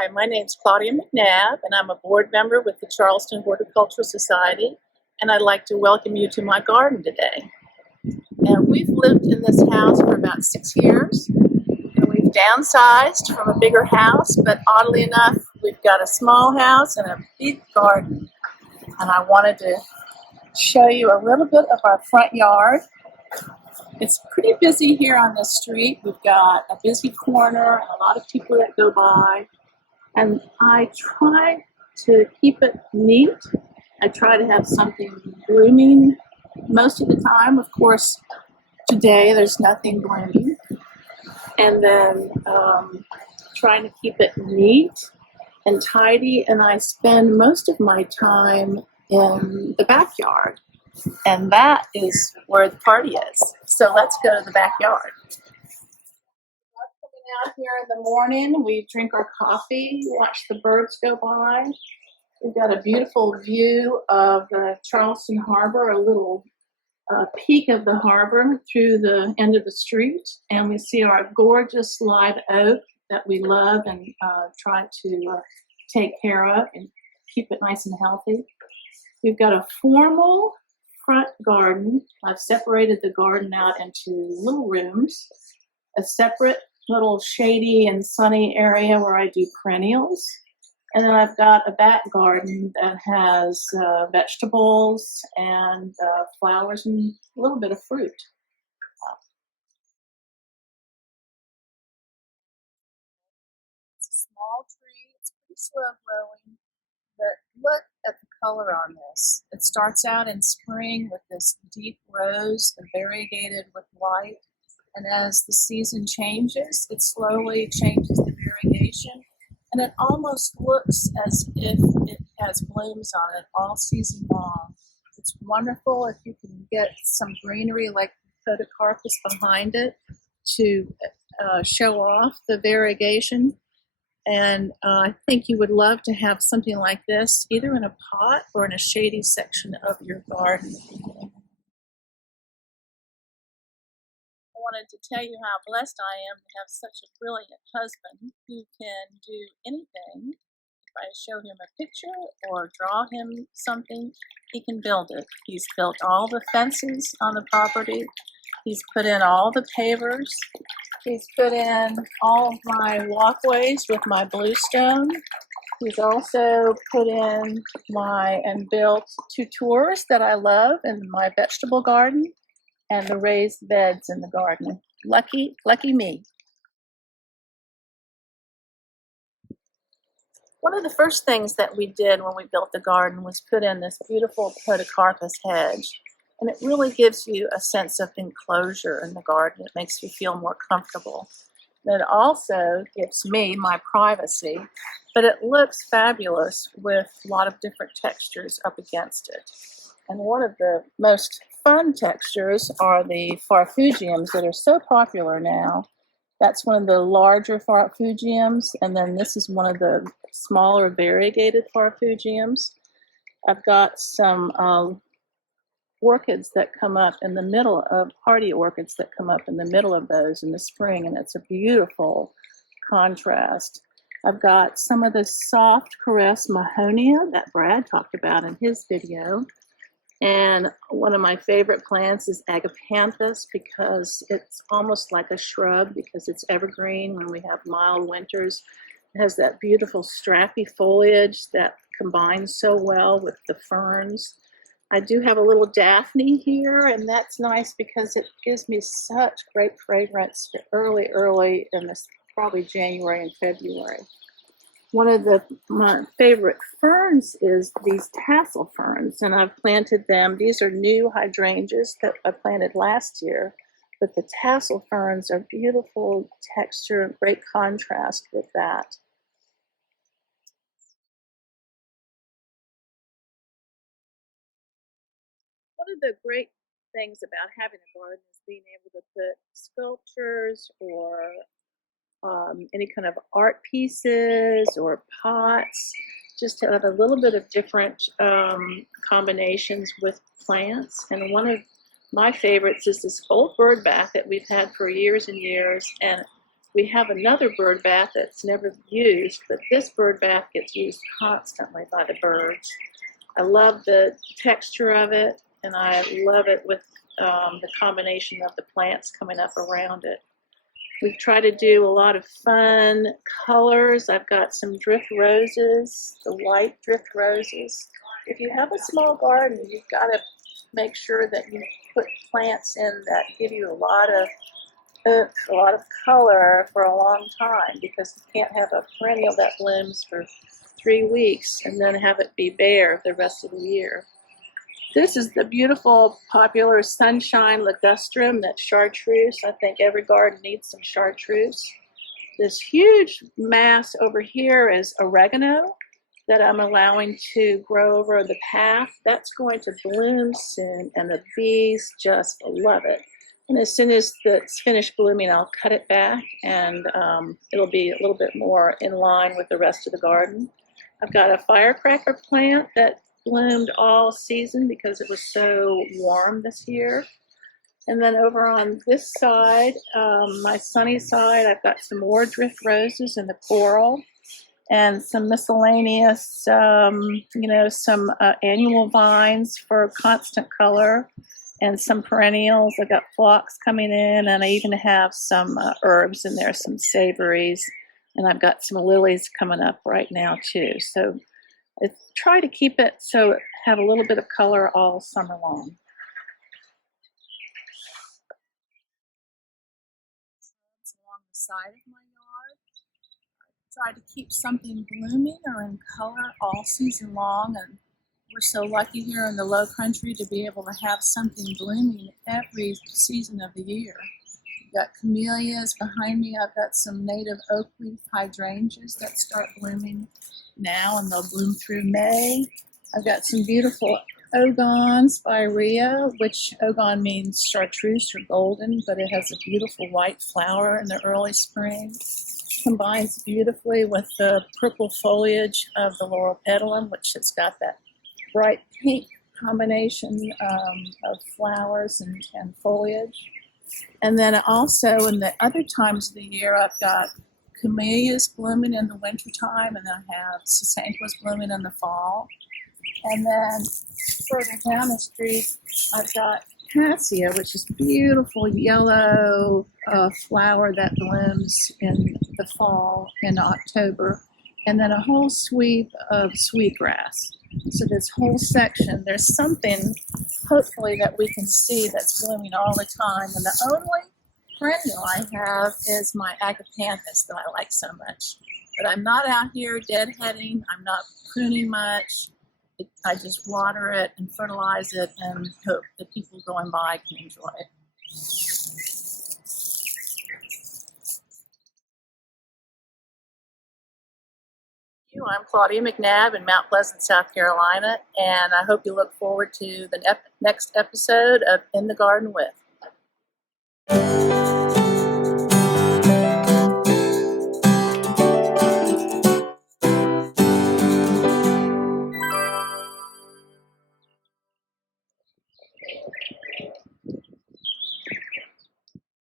Hi, my name's Claudia McNab, and I'm a board member with the Charleston Horticultural Society, and I'd like to welcome you to my garden today. And we've lived in this house for about 6 years, and we've downsized from a bigger house, but oddly enough, we've got a small house and a big garden. And I wanted to show you a little bit of our front yard. It's pretty busy here on this street. We've got a busy corner and a lot of people that go by. And I try to keep it neat. I try to have something blooming most of the time. Of course, today there's nothing blooming. And then trying to keep it neat and tidy. And I spend most of my time in the backyard. And that is where the party is. So let's go to the backyard. Out here in the morning, we drink our coffee, watch the birds go by. We've got a beautiful view of the Charleston Harbor, a little peek of the harbor through the end of the street, and we see our gorgeous live oak that we love and try to take care of and keep it nice and healthy. We've got a formal front garden. I've separated the garden out into little rooms, a separate little shady and sunny area where I do perennials. And then I've got a back garden that has vegetables and flowers and a little bit of fruit. It's a small tree. It's pretty slow growing. But look at the color on this. It starts out in spring with this deep rose, variegated with white. And as the season changes, it slowly changes the variegation. And it almost looks as if it has blooms on it all season long. It's wonderful if you can get some greenery like podocarpus behind it to show off the variegation. And I think you would love to have something like this either in a pot or in a shady section of your garden. I wanted to tell you how blessed I am to have such a brilliant husband who can do anything. If I show him a picture or draw him something, he can build it. He's built all the fences on the property. He's put in all the pavers. He's put in all of my walkways with my bluestone. He's also put in and built 2 tours that I love in my vegetable garden and the raised beds in the garden. Lucky me. One of the first things that we did when we built the garden was put in this beautiful podocarpus hedge. And it really gives you a sense of enclosure in the garden. It makes you feel more comfortable. And it also gives me my privacy, but it looks fabulous with a lot of different textures up against it. And one of the most fun textures are the farfugiums that are so popular now. That's one of the larger farfugiums, and then this is one of the smaller variegated farfugiums. I've got some orchids that come up in the middle of, hardy orchids that come up in the middle of those in the spring, and it's a beautiful contrast. I've got some of the soft caress mahonia that Brad talked about in his video. And one of my favorite plants is agapanthus because it's almost like a shrub because it's evergreen when we have mild winters. It has that beautiful strappy foliage that combines so well with the ferns. I do have a little Daphne here, and that's nice because it gives me such great fragrance early in this, probably January and February. One of my favorite ferns is these tassel ferns, and I've planted them. These are new hydrangeas that I planted last year, but the tassel ferns are beautiful texture and great contrast with that. One of the great things about having a garden is being able to put sculptures or any kind of art pieces or pots, just to have a little bit of different combinations with plants. And one of my favorites is this old bird bath that we've had for years and years, and We have another bird bath that's never used, but this bird bath gets used constantly by the birds. I love the texture of it, and I love it with the combination of the plants coming up around it. We've tried to do a lot of fun colors. I've got some drift roses, the white drift roses. If you have a small garden, you've got to make sure that you put plants in that give you a lot of color for a long time, because you can't have a perennial that blooms for 3 weeks and then have it be bare the rest of the year. This is the beautiful, popular sunshine ligustrum, that's chartreuse. I think every garden needs some chartreuse. This huge mass over here is oregano that I'm allowing to grow over the path. That's going to bloom soon, and the bees just love it. And as soon as it's finished blooming, I'll cut it back, and it'll be a little bit more in line with the rest of the garden. I've got a firecracker plant that bloomed all season because it was so warm this year. And then over on this side, my sunny side, I've got some more drift roses and the coral, and some miscellaneous, some annual vines for constant color, and some perennials. I've got phlox coming in, and I even have some herbs in there, some savories, and I've got some lilies coming up right now too. So I try to keep it so it have a little bit of color all summer long. Along the side of my yard, I try to keep something blooming or in color all season long, and we're so lucky here in the Low Country to be able to have something blooming every season of the year. I've got camellias behind me. I've got some native oak leaf hydrangeas that start blooming now, and they'll bloom through May. I've got some beautiful ogons, Variegated, which ogon means chartreuse or golden, but it has a beautiful white flower in the early spring. Combines beautifully with the purple foliage of the laurel petalum, which has got that bright pink combination of flowers and foliage. And then also in the other times of the year, I've got camellias blooming in the wintertime, and then I have sasanquas blooming in the fall. And then further down the street, I've got cassia, which is beautiful yellow flower that blooms in the fall in October, and then a whole sweep of sweetgrass. So this whole section, there's something hopefully that we can see that's blooming all the time. And the only perennial I have is my agapanthus that I like so much. But I'm not out here deadheading. I'm not pruning much. I just water it and fertilize it and hope that people going by can enjoy it. I'm Claudia McNab in Mount Pleasant, South Carolina, and I hope you look forward to the next episode of In the Garden With.